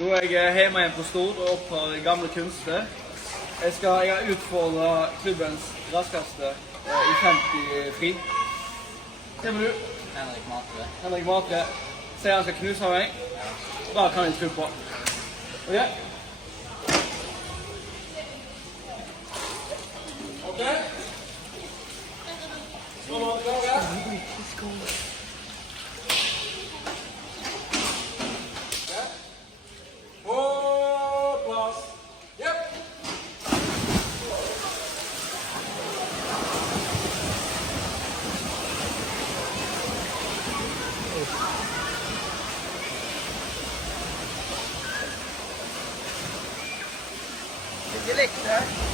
Nå er jeg hjemme igjen på Stord og opptar gamle kunster. Jeg har utfordret klubbens raskeste i 50 fri. Hvem er du? Henrik Matre. Henrik Matre. Sier han skal knuse meg. Da kan jeg tro på. Ok? Ok? Så må vi klare. Det er likt her.